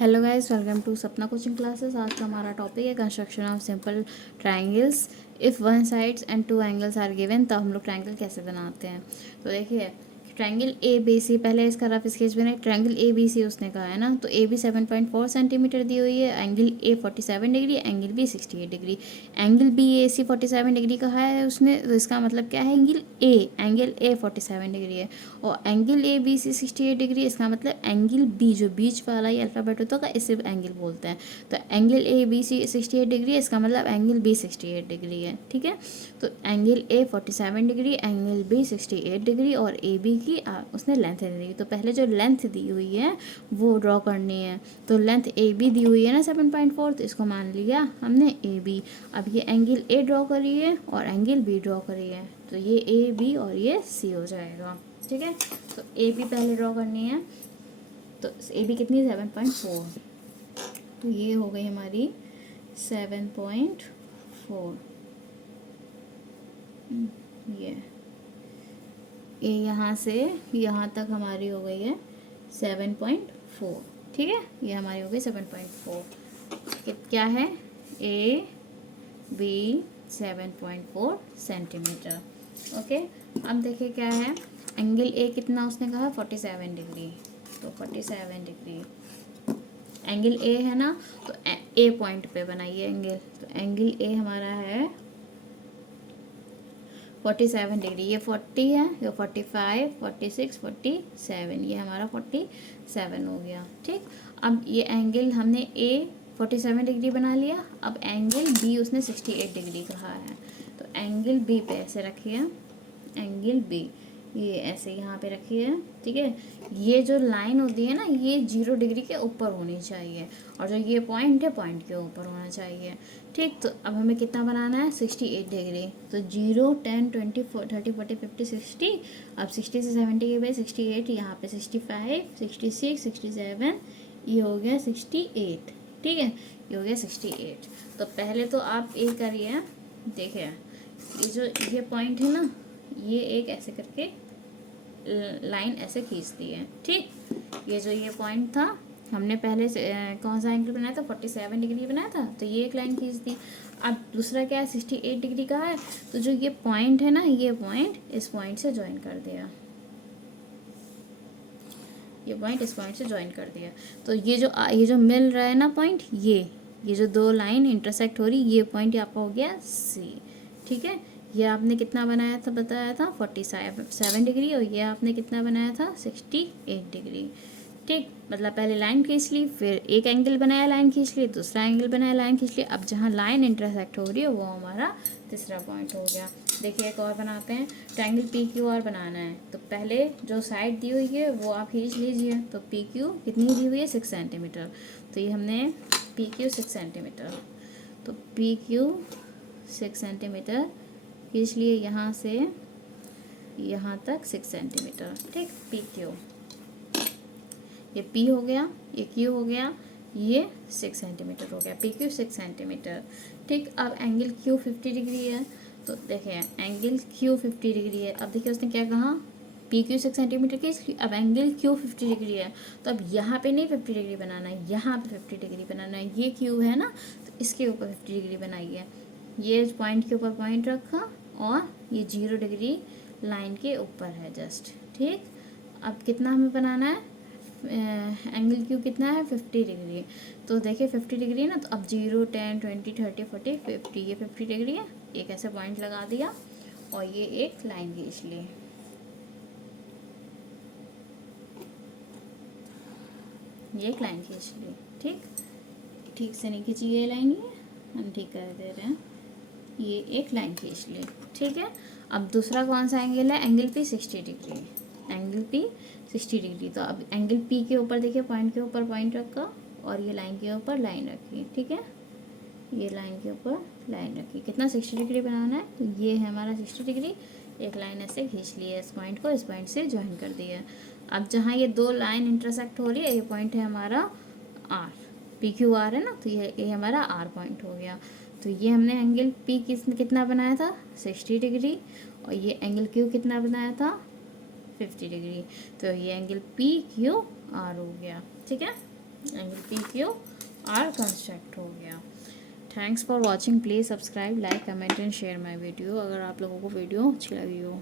Hello guys, welcome to Sapna coaching classes. आज का हमारा टॉपिक है construction of simple triangles. If one sides and two angles are given, तो हम लोग ट्रायंगल कैसे बनाते हैं। तो देखिए, ट्रायंगल ए बी सी, पहले इसका रफ स्केच बनाए। ट्रायंगल ए बी सी उसने कहा है ना, तो ए बी 7.4 सेंटीमीटर दी हुई है, angle A 47 degree, angle B 68 degree. Angle B A C 47 degree कहा है उसने, तो इसका मतलब क्या है, एंगल ए 47 डिग्री है, और angle A B C 68 degree, इसका मतलब एंगल बी जो बीच वाला ये अल्फ़ाबेट होता है इसे एंगल बोलते हैं। तो angle A B C 68 degree है, इसका मतलब एंगल बी 68 डिग्री है। ठीक है, तो angle A 47 degree, angle B 68 degree, और ए बी की उसने लेंथ दे दी। तो पहले जो लेंथ दी हुई है वो ड्रॉ करनी है। तो लेंथ ए बी दी हुई है ना 7.4, तो इसको मान लिया हमने ए बी। अब ये एंगल ए ड्रॉ करिए और एंगल बी ड्रॉ करिए, तो ये ए बी और ये सी हो जाएगा। ठीक है, तो ए बी पहले ड्रॉ करनी है। तो ए बी कितनी, 7.4, तो ये हो गई हमारी 7.4। ये ए यहाँ से यहाँ तक हमारी हो गई है 7.4। ठीक है, ये हमारी हो गई 7.4। क्या है, ए बी 7.4 सेंटीमीटर। ओके, अब देखिए क्या है, एंगल ए कितना उसने कहा, 47 डिग्री। तो 47 डिग्री एंगल ए है ना, तो ए पॉइंट पे बनाइए एंगल। तो एंगल ए हमारा है 47 डिग्री। ये 40 है, ये 45, 46, 47, ये हमारा 47 हो गया। ठीक, अब ये एंगल हमने ए 47 डिग्री बना लिया। अब एंगल बी उसने 68 डिग्री कहा है, तो एंगल बी पे ऐसे रखिए, एंगल बी ये ऐसे यहाँ पे रखिए। ठीक है, ये जो लाइन होती है ना, ये 0 डिग्री के ऊपर होनी चाहिए, और जो ये पॉइंट है पॉइंट के ऊपर होना चाहिए। ठीक, तो अब हमें कितना बनाना है, 68 डिग्री। तो 0, 10, 20, 30, 40, 50, 60। अब 60 से 70 के बाद 68, यहाँ पे 65, 66, 67, ये हो गया 68। ठीक है, ये हो गया 68। तो पहले तो आप ये करिए, देखिए ये जो ये पॉइंट है ना, ये एक ऐसे करके लाइन ऐसे खींचती है। ठीक, ये जो ये पॉइंट था, हमने पहले से कौन सा एंगल बनाया था, 47 डिग्री बनाया था, तो ये एक लाइन खींच दी। अब दूसरा क्या है, 68 डिग्री का है, तो जो ये पॉइंट है ना, ये पॉइंट इस पॉइंट से ज्वाइन कर दिया, ये पॉइंट इस पॉइंट से ज्वाइन कर दिया। तो ये जो मिल रहा है ना पॉइंट, ये जो दो लाइन इंटरसेक्ट हो रही, ये पॉइंट आपका हो गया सी। ठीक है, ये आपने कितना बनाया था, बताया था 47 डिग्री, और ये आपने कितना बनाया था, 68 डिग्री। ठीक, मतलब पहले लाइन खींच ली, फिर एक एंगल बनाया, लाइन खींच ली, दूसरा एंगल बनाया, लाइन खींच ली। अब जहाँ लाइन इंटरसेक्ट हो रही है वो हमारा तीसरा पॉइंट हो गया। देखिए एक और बनाते हैं, ट्रायंगल पी क्यू आर बनाना है। तो पहले जो साइड दी हुई है वो आप खींच लीजिए। तो पी क्यू कितनी दी हुई है, 6 सेंटीमीटर। तो ये हमने पी क्यू 6 सेंटीमीटर, तो पी क्यू 6 सेंटीमीटर खींच लिए, यहाँ से यहाँ तक 6 सेंटीमीटर। ठीक, पी क्यू, ये पी हो गया, ये क्यू हो गया, ये 6 सेंटीमीटर हो गया, पी क्यू 6 सेंटीमीटर। ठीक, अब एंगल क्यू 50 डिग्री है। तो देखिए एंगल क्यू 50 डिग्री है। अब देखिए उसने क्या कहा, पी क्यू 6 सेंटीमीटर की, अब एंगल क्यू 50 डिग्री है। तो अब यहाँ पे नहीं 50 डिग्री बनाना है, यहाँ पे 50 डिग्री बनाना है। ये क्यू है ना, तो इसके ऊपर 50 डिग्री बनाइए। ये पॉइंट के ऊपर पॉइंट रखा, और ये 0 डिग्री लाइन के ऊपर है जस्ट। ठीक, अब कितना हमें बनाना है, एंगल क्यू कितना है, 50 डिग्री। तो देखिए 50 डिग्री है ना, तो अब 0, 10, 20, 30, 40, 50, ये 50 डिग्री है। एक ऐसे पॉइंट लगा दिया, और ये एक लाइन खींच ली, ये एक लाइन खींच ली। ठीक, ठीक से नहीं खींची ये लाइन, ये हम ठीक कर दे रहे हैं, ये एक लाइन खींच ली। ठीक है, अब दूसरा कौन सा एंगल है, angle P 60 degree, angle P 60 degree. तो अब एंगल पी के ऊपर देखिए, पॉइंट के ऊपर पॉइंट रखा, और ये लाइन के ऊपर लाइन रखी। ठीक है, ये लाइन के ऊपर लाइन रखी, कितना 60 डिग्री बनाना है, तो ये है हमारा 60 डिग्री। एक लाइन ऐसे खींच ली है, इस पॉइंट को इस पॉइंट से ज्वाइन कर दिया है। अब जहाँ ये दो लाइन इंटरसेक्ट हो रही है, ये पॉइंट है हमारा आर, पी क्यू आर है ना, तो ये हमारा आर पॉइंट हो गया। तो ये हमने एंगल पी कितना बनाया था, 60 डिग्री, और ये एंगल क्यू कितना बनाया था, 50 डिग्री। तो ये एंगल पी क्यू आर हो गया। ठीक है, angle P Q R construct हो गया। Thanks for watching, please subscribe, like, comment and share my video अगर आप लोगों को वीडियो अच्छी लगी हो।